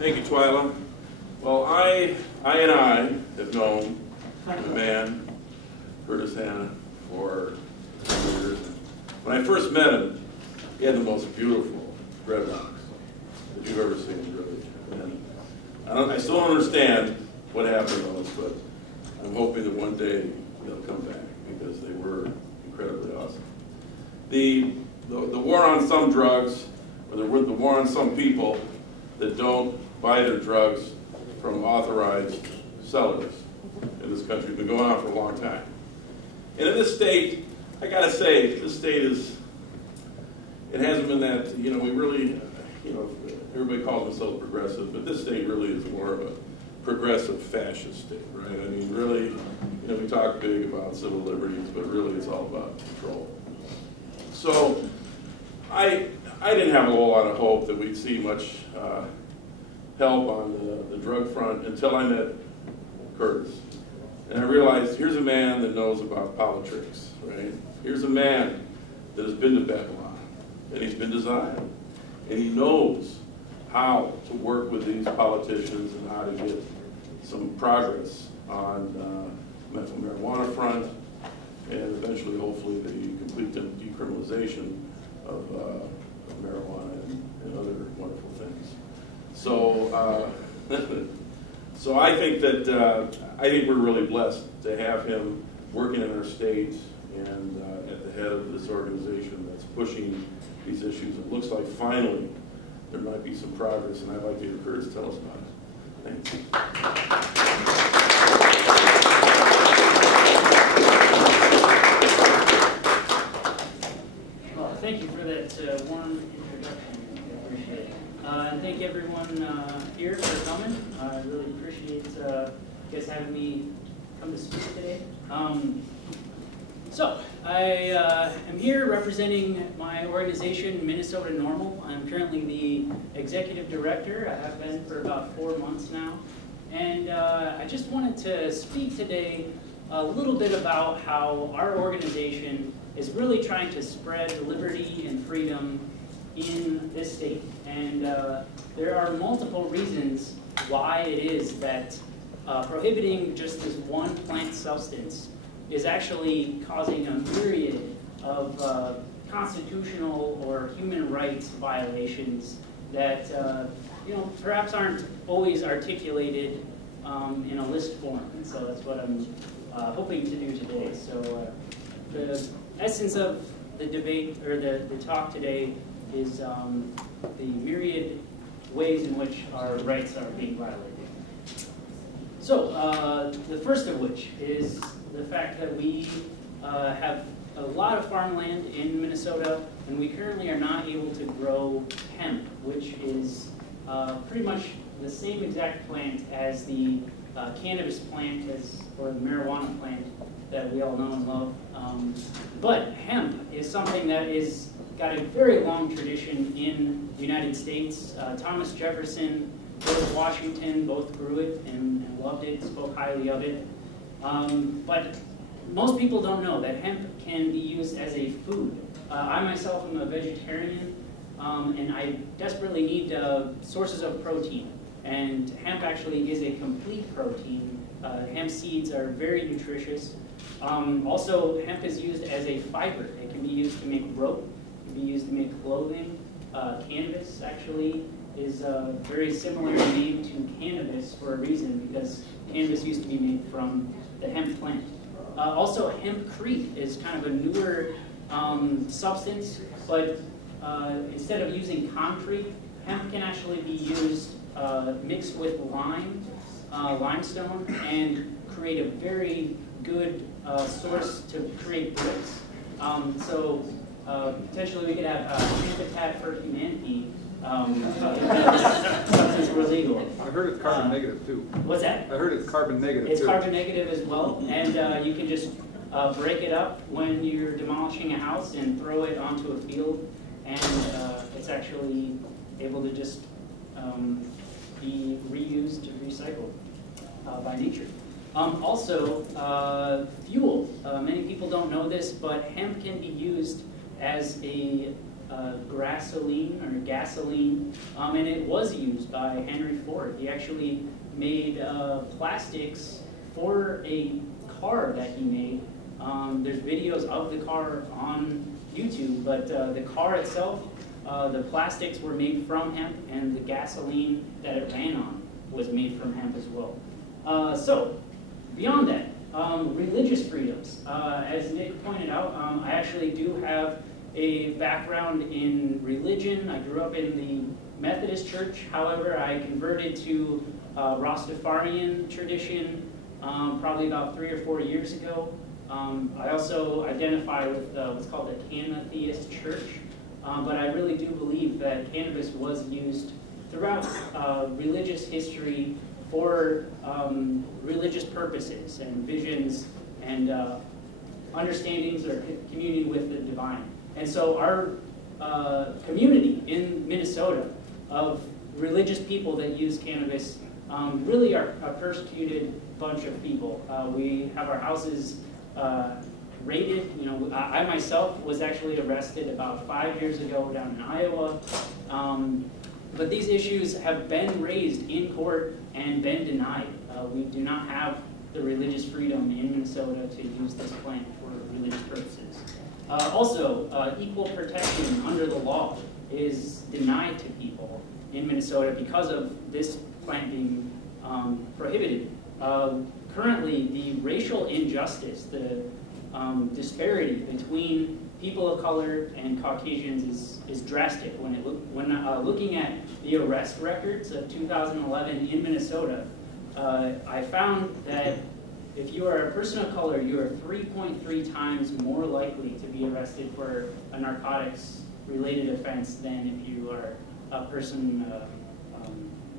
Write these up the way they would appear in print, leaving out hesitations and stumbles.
Thank you, Twyla. Well, I have known the man, Kurtis Hanna, for 10 years. When I first met him, he had the most beautiful dreadlocks that you've ever seen, really. And I still don't understand what happened to those, but I'm hoping that one day they'll come back because they were incredibly awesome. The war on some drugs, or the war on some people that don't buy their drugs from authorized sellers in this country has been going on for a long time. And in this state, I gotta say, this state it hasn't been that, we really, everybody calls themselves progressive, but this state really is more of a progressive fascist state, right? I mean, really, we talk big about civil liberties, but really it's all about control. So, I didn't have a whole lot of hope that we'd see much help on the drug front until I met Kurtis. And I realized here's a man that knows about politics, right? Here's a man that has been to Babylon, and he's been to Zion, and he knows how to work with these politicians and how to get some progress on medical marijuana front, and eventually, hopefully, the complete decriminalization of marijuana and other wonderful things. So, so I think that we're really blessed to have him working in our state and at the head of this organization that's pushing these issues. It looks like finally there might be some progress, and I'd like to hear Kurtis tell us about it. Thanks. Well, thank you for that warm introduction. I appreciate it. And thank everyone here for coming. I really appreciate you guys having me come to speak today. So, I am here representing my organization, Minnesota Normal. I'm currently the executive director. I have been for about 4 months now. And I just wanted to speak today a little bit about how our organization is really trying to spread liberty and freedom in this state. And there are multiple reasons why it is that prohibiting just this one plant substance is actually causing a myriad of constitutional or human rights violations that perhaps aren't always articulated in a list form. And so that's what I'm hoping to do today. So the essence of the debate, or the talk today, is the myriad ways in which our rights are being violated. So the first of which is the fact that we have a lot of farmland in Minnesota, and we currently are not able to grow hemp, which is pretty much the same exact plant as the cannabis plant, or the marijuana plant that we all know and love. But hemp is something that is got a very long tradition in the United States. Thomas Jefferson, George Washington both grew it and loved it, spoke highly of it. But most people don't know that hemp can be used as a food. I myself am a vegetarian, and I desperately need sources of protein. And hemp actually is a complete protein. Hemp seeds are very nutritious. Also, hemp is used as a fiber. It can be used to make rope. It can be used to make clothing. Cannabis actually is very similar in name to cannabis for a reason, because cannabis used to be made from the hemp plant. Also, hempcrete is kind of a newer substance, but instead of using concrete, hemp can actually be used mixed with limestone, and create a very good source to create bricks. So potentially we could have Habitat for Humanity substance were legal. I heard it's carbon negative too. What's that? I heard it's carbon negative It's too. carbon negative as well, and you can just break it up when you're demolishing a house and throw it onto a field, and it's actually able to just be reused and recycled by nature. Also, fuel. Many people don't know this, but hemp can be used as a gasoline, and it was used by Henry Ford. He actually made plastics for a car that he made. There's videos of the car on YouTube, but the car itself, the plastics were made from hemp, and the gasoline that it ran on was made from hemp as well. So, beyond that, religious freedoms. As Nick pointed out, I actually do have a background in religion. I grew up in the Methodist Church. However, I converted to Rastafarian tradition probably about 3 or 4 years ago. I also identify with what's called the Canatheist Church, but I really do believe that cannabis was used throughout religious history for religious purposes and visions and understandings or communion with the divine. And so our community in Minnesota of religious people that use cannabis really are a persecuted bunch of people. We have our houses raided. You know, I myself was actually arrested about 5 years ago down in Iowa. But these issues have been raised in court and been denied. We do not have the religious freedom in Minnesota to use this plant for religious purposes. Also, equal protection under the law is denied to people in Minnesota because of this plant being prohibited. Currently, the racial injustice, the disparity between people of color and Caucasians is drastic. When looking at the arrest records of 2011 in Minnesota, I found that if you are a person of color, you are 3.3 times more likely to be arrested for a narcotics-related offense than if you are a person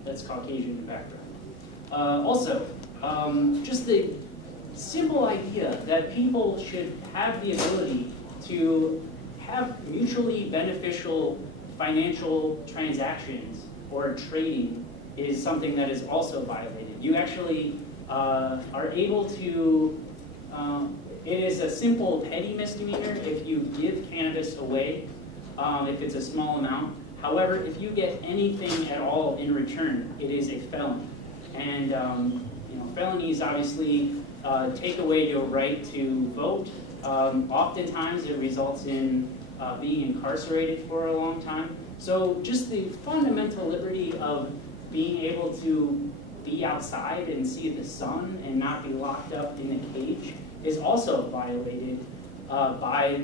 that's Caucasian in background. Also, just the simple idea that people should have the ability to have mutually beneficial financial transactions or trading is something that is also violated. You actually are able to, it is a simple petty misdemeanor if you give cannabis away, if it's a small amount. However, if you get anything at all in return, it is a felony. And you know, felonies obviously take away your right to vote. Oftentimes it results in being incarcerated for a long time. So just the fundamental liberty of being able to be outside and see the sun and not be locked up in a cage is also violated by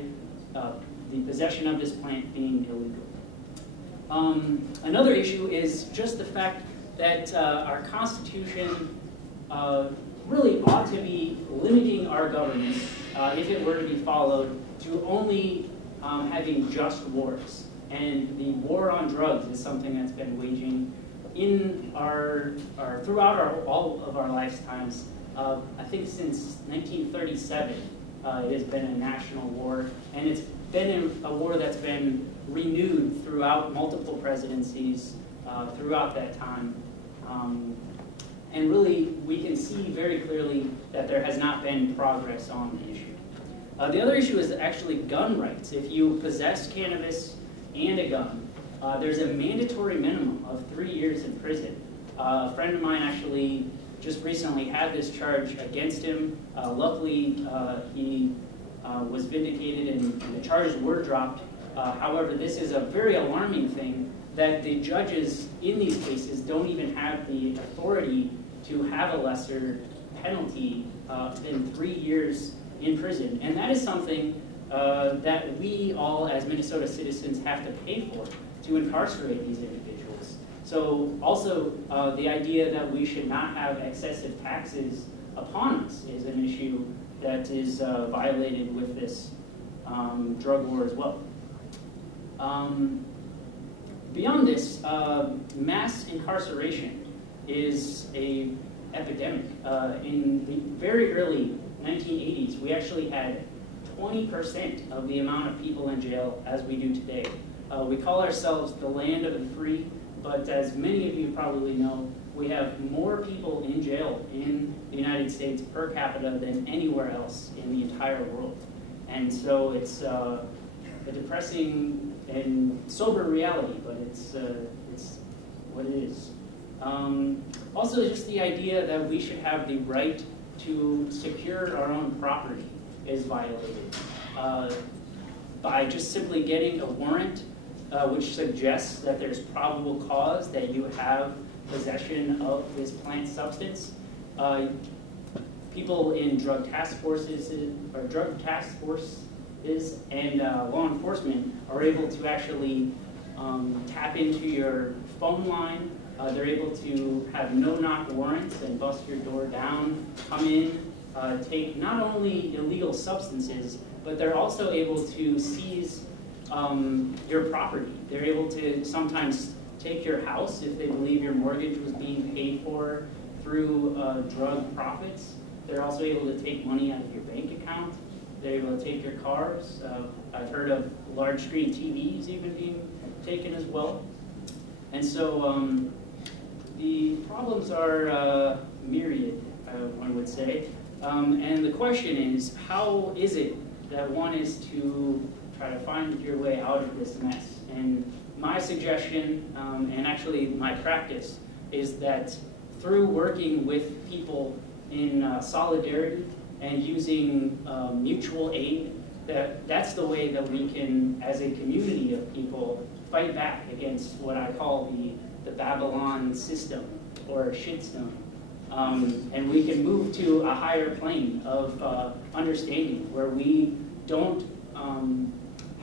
the possession of this plant being illegal. Another issue is just the fact that our Constitution really ought to be limiting our government, if it were to be followed, to only having just wars. And the war on drugs is something that's been waging in throughout all of our lifetimes. I think since 1937, it has been a national war, and it's been a war that's been renewed throughout multiple presidencies throughout that time. And really, we can see very clearly that there has not been progress on the issue. The other issue is actually gun rights. If you possess cannabis and a gun, there's a mandatory minimum of 3 years in prison. A friend of mine actually just recently had this charge against him. Luckily, he was vindicated and the charges were dropped. However, this is a very alarming thing that the judges in these cases don't even have the authority to have a lesser penalty than 3 years in prison. And that is something that we all as Minnesota citizens have to pay for to incarcerate these individuals. So also the idea that we should not have excessive taxes upon us is an issue that is violated with this drug war as well. Beyond this, mass incarceration is an epidemic. In the very early 1980s, we actually had 20% of the amount of people in jail as we do today. We call ourselves the land of the free, but as many of you probably know, we have more people in jail in the United States per capita than anywhere else in the entire world. And so it's a depressing and sober reality, but it's what it is. Also, just the idea that we should have the right to secure our own property is violated by just simply getting a warrant which suggests that there's probable cause that you have possession of this plant substance. People in drug task forces and law enforcement are able to actually tap into your phone line. They're able to have no-knock warrants and bust your door down, come in, take not only illegal substances, but they're also able to seize your property. They're able to sometimes take your house if they believe your mortgage was being paid for through drug profits. They're also able to take money out of your bank account. They're able to take your cars. I've heard of large screen TVs even being taken as well. And so the problems are myriad, one would say. And the question is, how is it that one is to try to find your way out of this mess? And my suggestion, and actually my practice, is that through working with people in solidarity and using mutual aid, that's the way that we can, as a community of people, fight back against what I call the Babylon system or shitstone. And we can move to a higher plane of understanding where we don't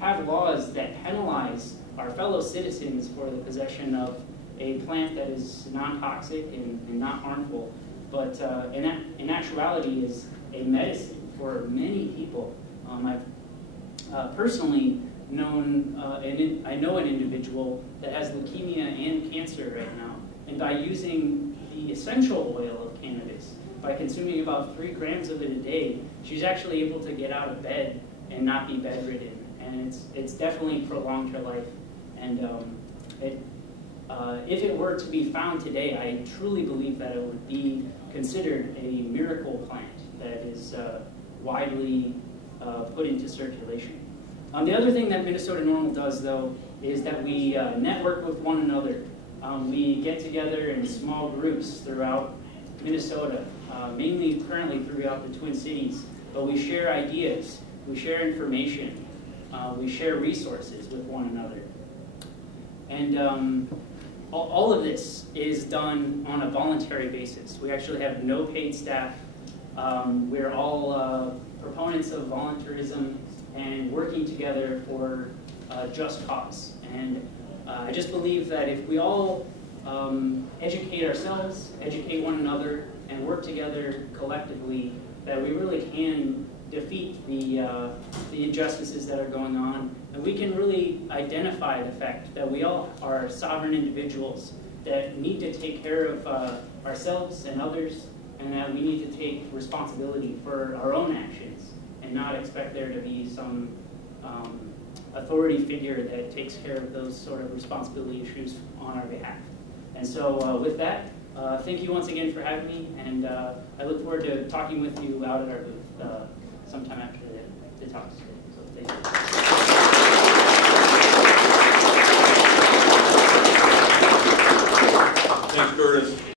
have laws that penalize our fellow citizens for the possession of a plant that is non-toxic and not harmful, but in actuality is a medicine for many people. I've personally known, I know an individual that has leukemia and cancer right now, and by using the essential oil of cannabis, by consuming about 3 grams of it a day, she's actually able to get out of bed and not be bedridden, and it's definitely prolonged her life. And if it were to be found today, I truly believe that it would be considered a miracle plant that is widely put into circulation. The other thing that Minnesota Normal does, though, is that we network with one another. We get together in small groups throughout Minnesota, mainly currently throughout the Twin Cities, but we share ideas, we share information, we share resources with one another. And all of this is done on a voluntary basis. We actually have no paid staff. We're all proponents of voluntarism and working together for a just cause. And I just believe that if we all educate ourselves, educate one another, and work together collectively, that we really can defeat the injustices that are going on. And we can really identify the fact that we all are sovereign individuals that need to take care of ourselves and others, and that we need to take responsibility for our own actions and not expect there to be some authority figure that takes care of those sort of responsibility issues on our behalf. And so with that, thank you once again for having me, and I look forward to talking with you out at our booth sometime after the talk today. So thank you. Thanks, Kurtis.